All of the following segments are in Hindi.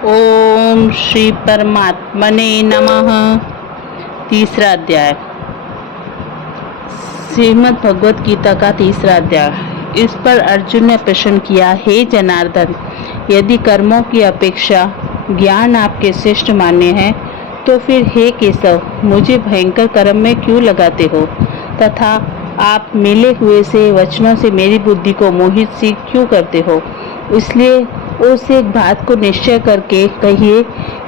ओम श्री परमात्मने नमः। तीसरा अध्याय, श्रीमद् भगवत गीता का तीसरा अध्याय। इस पर अर्जुन ने प्रश्न किया, हे जनार्दन, यदि कर्मों की अपेक्षा ज्ञान आपके श्रेष्ठ मान्य है, तो फिर हे केशव, मुझे भयंकर कर्म में क्यों लगाते हो तथा आप मिले हुए से वचनों से मेरी बुद्धि को मोहित सी क्यों करते हो। इसलिए उस एक बात को निश्चय करके कहिए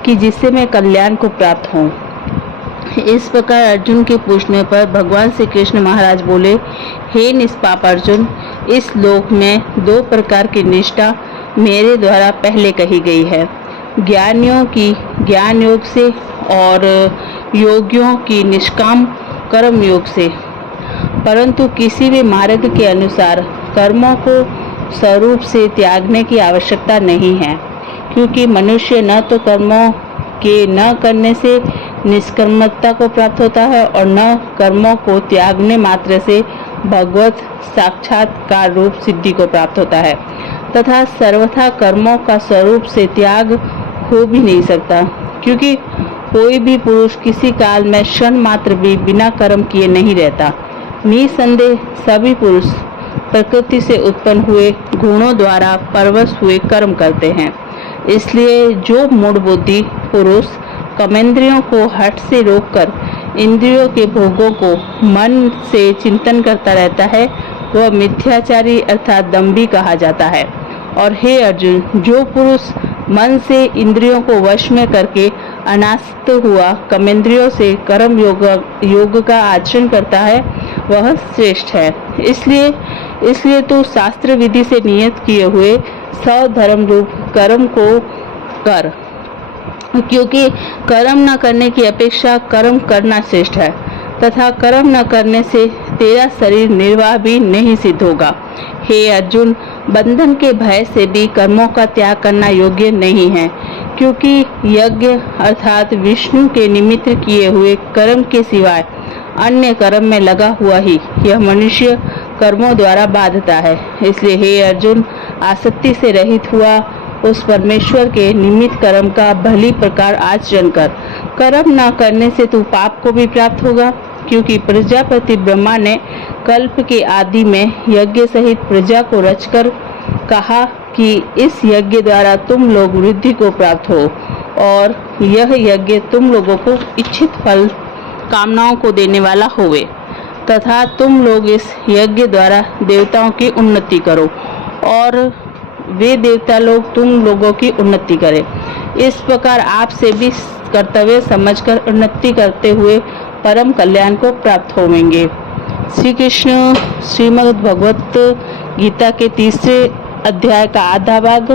कि जिससे मैं कल्याण को प्राप्त हूँ। इस प्रकार अर्जुन के पूछने पर भगवान श्री कृष्ण महाराज बोले, हे निष्पाप अर्जुन, इस लोक में दो प्रकार की निष्ठा मेरे द्वारा पहले कही गई है, ज्ञानियों की ज्ञान योग से और योगियों की निष्काम कर्म योग से। परंतु किसी भी मार्ग के अनुसार कर्मों को स्वरूप से त्यागने की आवश्यकता नहीं है, क्योंकि मनुष्य न तो कर्मों के न करने से निष्कर्मता को प्राप्त होता है और न कर्मों को त्यागने मात्र से भगवत साक्षात्कार रूप सिद्धि को प्राप्त होता है, तथा सर्वथा कर्मों का स्वरूप से त्याग हो भी नहीं सकता, क्योंकि कोई भी पुरुष किसी काल में क्षण मात्र भी बिना कर्म किए नहीं रहता। निसंदेह सभी पुरुष प्रकृति से उत्पन्न हुए गुणों द्वारा परवश हुए कर्म करते हैं। इसलिए जो मूढ़ बुद्धि पुरुष कर्मेंद्रियों को हठ से रोककर इंद्रियों के भोगों को मन से चिंतन करता रहता है, वह मिथ्याचारी अर्थात दंभी कहा जाता है। और हे अर्जुन, जो पुरुष मन से इंद्रियों को वश में करके अनासक्त हुआ कर्मेंद्रियों से कर्म योग का आचरण करता है, वह श्रेष्ठ है। इसलिए तू शास्त्र विधि से नियत किए हुए स्वधर्म रूप कर्म को कर, क्योंकि कर्म न करने की अपेक्षा कर्म करना श्रेष्ठ है, तथा कर्म न करने से तेरा शरीर निर्वाह भी नहीं सिद्ध होगा। हे अर्जुन, बंधन के भय से भी कर्मों का त्याग करना योग्य नहीं है, क्योंकि यज्ञ अर्थात विष्णु के निमित्त किए हुए कर्म के सिवाय अन्य कर्म में लगा हुआ ही यह मनुष्य कर्मों द्वारा बाधता है। इसलिए हे अर्जुन, आसक्ति से रहित हुआ उस परमेश्वर के निमित्त कर्म का भली प्रकार आचरण कर। कर्म न करने से तू पाप को भी प्राप्त होगा, क्योंकि प्रजापति ब्रह्मा ने कल्प के आदि में यज्ञ सहित प्रजा को रचकर कहा कि इस यज्ञ द्वारा तुम लोग वृद्धि को प्राप्त हो, और यह यज्ञ तुम लोगों को इच्छित फल कामनाओं को देने वाला होवे, तथा तुम लोग इस यज्ञ द्वारा देवताओं की उन्नति करो और वे देवता लोग तुम लोगों की उन्नति करें। इस प्रकार आपसे भी कर्तव्य समझकर उन्नति करते हुए परम कल्याण को प्राप्त होवेंगे। श्री कृष्ण श्रीमद् भगवत गीता के तीसरे अध्याय का आधा भाग,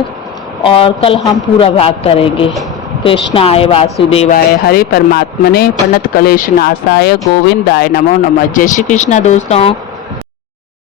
और कल हम पूरा भाग करेंगे। कृष्णाय वासुदेवाय हरे परमात्मने प्रणत क्लेश नाशाय गोविंदाय नमो नमः। जय श्री कृष्ण दोस्तों।